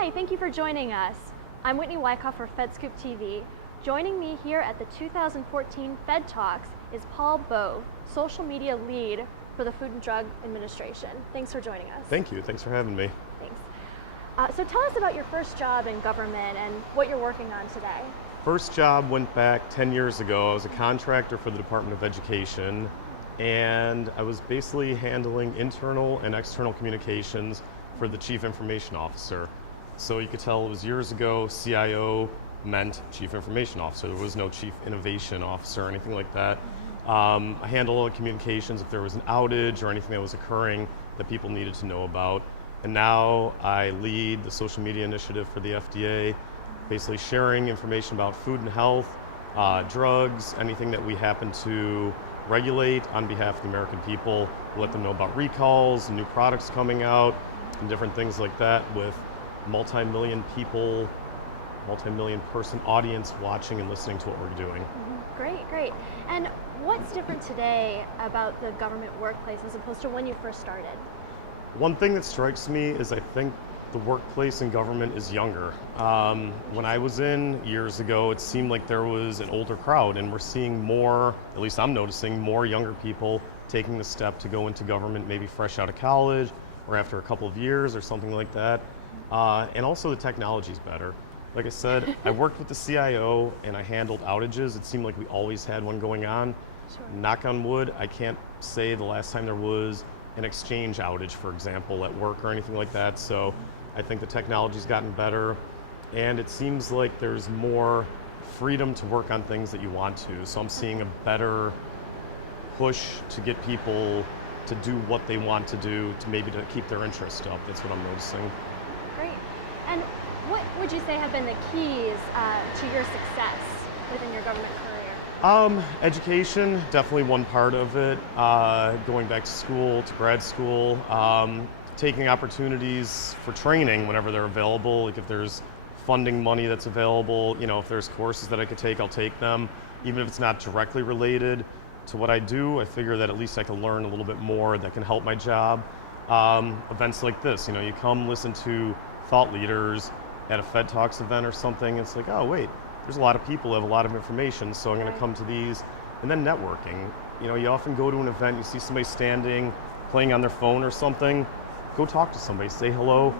Hi, thank you for joining us. I'm Whitney Wyckoff for FedScoop TV. Joining me here at the 2014 Fed Talks is Paul Bove, social media lead for the Food and Drug Administration. Thanks for joining us. Thank you. Thanks for having me. Thanks. So tell us about your first job in government and what you're working on today. First job went back 10 years ago. I was a contractor for the Department of Education, and I was basically handling internal and external communications for the Chief Information Officer. So you could tell it was years ago, CIO meant Chief Information Officer. There was no Chief Innovation Officer or anything like that. I handled all the communications if there was an outage or anything that was occurring that people needed to know about. And now I lead the social media initiative for the FDA, basically sharing information about food and health, drugs, anything that we happen to regulate on behalf of the American people. We'll let them know about recalls, new products coming out, and different things like that, with multi-million people, multi-million person audience watching and listening to what we're doing. Great, great. And what's different today about the government workplace as opposed to when you first started? One thing that strikes me is I think the workplace in government is younger. When I was in years ago, it seemed like there was an older crowd, and we're seeing more, at least I'm noticing, more younger people taking the step to go into government, maybe fresh out of college or after a couple of years or something like that. And also the technology's better. Like I said, I worked with the CIO and I handled outages. It seemed like we always had one going on. Sure. Knock on wood, I can't say the last time there was an exchange outage, for example, at work or anything like that. So I think the technology's gotten better, and it seems like there's more freedom to work on things that you want to. So I'm seeing a better push to get people to do what they want to do, to maybe to keep their interest up. That's what I'm noticing. Great. And what would you say have been the keys to your success within your government career? Education, definitely one part of it. Going back to school, to grad school, taking opportunities for training whenever they're available. Like if there's funding money that's available, you know, if there's courses that I could take, I'll take them. Even if it's not directly related to what I do, I figure that at least I can learn a little bit more that can help my job. Events like this, you know, you come listen to thought leaders at a Fed Talks event or something, it's like, oh wait, there's a lot of people who have a lot of information, so I'm going to come to these. And then networking. You know, you often go to an event, you see somebody standing, playing on their phone or something, go talk to somebody, say hello,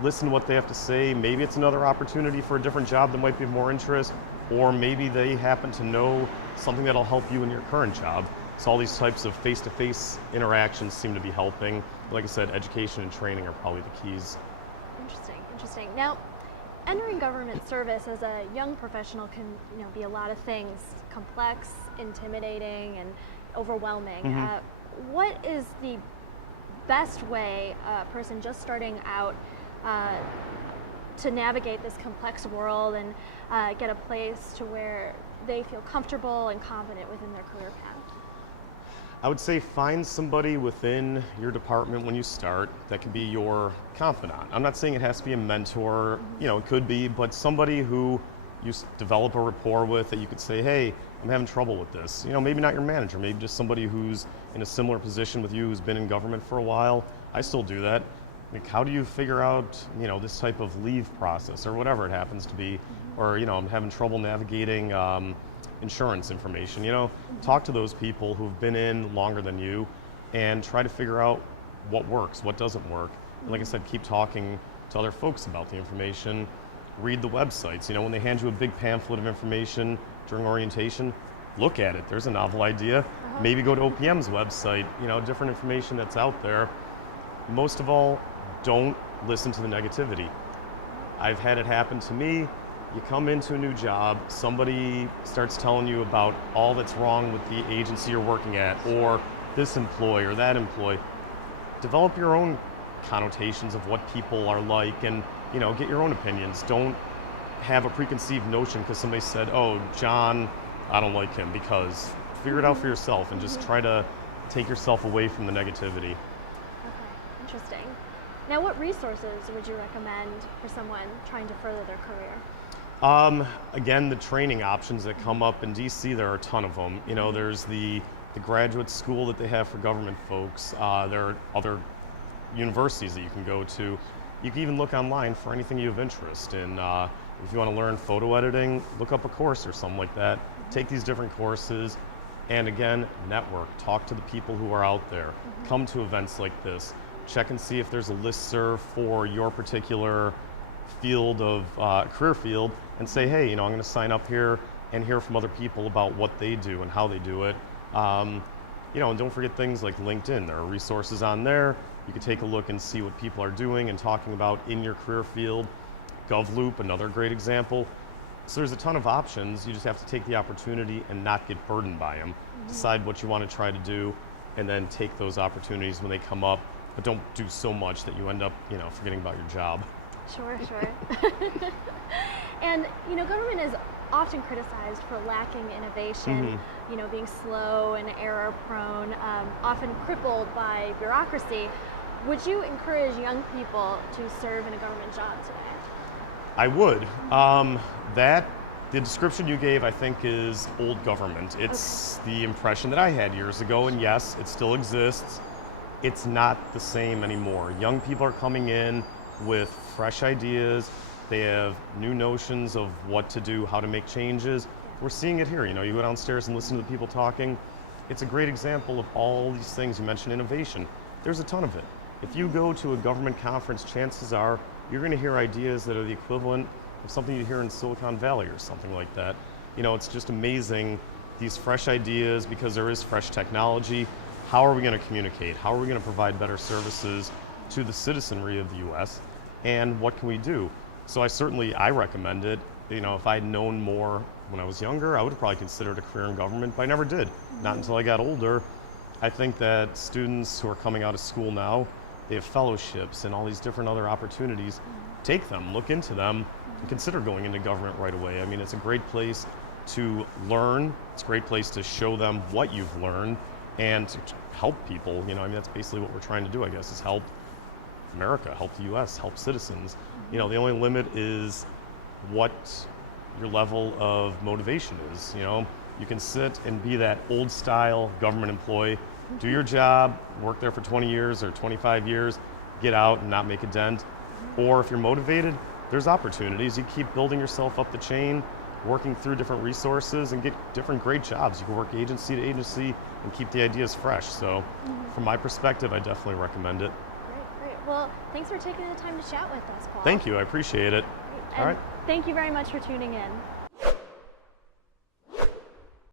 listen to what they have to say. Maybe it's another opportunity for a different job that might be of more interest, or maybe they happen to know something that'll help you in your current job. So all these types of face-to-face interactions seem to be helping. Like I said, education and training are probably the keys. Interesting, interesting. Now, entering government service as a young professional can, you know, be a lot of things: complex, intimidating, and overwhelming. What is the best way a person just starting out to navigate this complex world and get a place to where they feel comfortable and confident within their career path? I would say find somebody within your department when you start that can be your confidant. I'm not saying it has to be a mentor, you know, it could be, but somebody who you develop a rapport with that you could say, hey, I'm having trouble with this. You know, maybe not your manager, maybe just somebody who's in a similar position with you, who's been in government for a while. I still do that. Like, how do you figure out, you know, this type of leave process or whatever it happens to be? Or, you know, I'm having trouble navigating insurance information. You know, talk to those people who've been in longer than you and try to figure out what works, what doesn't work. And like I said, keep talking to other folks about the information. Read the websites. You know, when they hand you a big pamphlet of information during orientation, look at it. There's a novel idea. Maybe go to OPM's website, you know, different information that's out there. Most of all, don't listen to the negativity. I've had it happen to me. You come into a new job, somebody starts telling you about all that's wrong with the agency you're working at, or this employee or that employee. Develop your own connotations of what people are like, and, you know, get your own opinions. Don't have a preconceived notion because somebody said, oh, John, I don't like him, because figure it out for yourself and just try to take yourself away from the negativity. Okay, interesting. Now, what resources would you recommend for someone trying to further their career? Again, the training options that come up in DC, there are a ton of them. You know, there's the graduate school that they have for government folks. There are other universities that you can go to. You can even look online for anything you have interest in. If you want to learn photo editing, look up a course or something like that. Take these different courses, and again, network. Talk to the people who are out there. Come to events like this. Check and see if there's a listserv for your particular field of career field, and say, hey, I'm going to sign up here and hear from other people about what they do and how they do it. And don't forget things like LinkedIn. There are resources on there. You can take a look and see what people are doing and talking about in your career field. GovLoop, another great example. So there's a ton of options. You just have to take the opportunity and not get burdened by them. Decide what you want to try to do, and then take those opportunities when they come up, but don't do so much that you end up, forgetting about your job. Sure. And, government is often criticized for lacking innovation, being slow and error prone, often crippled by bureaucracy. Would you encourage young people to serve in a government job today? I would. The description you gave, I think, is old government. It's the impression that I had years ago, and yes, it still exists. It's not the same anymore. Young people are coming in with fresh ideas. They have new notions of what to do, how to make changes. We're seeing it here. You go downstairs and listen to the people talking. It's a great example of all these things. You mentioned innovation. There's a ton of it. If you go to a government conference, chances are you're going to hear ideas that are the equivalent of something you hear in Silicon Valley or something like that. It's just amazing, these fresh ideas, because there is fresh technology. How are we going to communicate? How are we going to provide better services to the citizenry of the U.S.? And what can we do? So I recommend it. If I had known more when I was younger, I would have probably considered a career in government, but I never did. Not until I got older. I think that students who are coming out of school now, they have fellowships and all these different other opportunities. Take them, look into them, and consider going into government right away. It's a great place to learn. It's a great place to show them what you've learned and to help people. That's basically what we're trying to do, I guess, is help America, help the U.S., help citizens. The only limit is what your level of motivation is. You can sit and be that old style government employee, do your job, work there for 20 years or 25 years, get out and not make a dent. Or if you're motivated, there's opportunities. You keep building yourself up the chain, working through different resources and get different great jobs. You can work agency to agency and keep the ideas fresh. So from my perspective, I definitely recommend it. Great. Well, thanks for taking the time to chat with us, Paul. Thank you. I appreciate it. All right. Thank you very much for tuning in.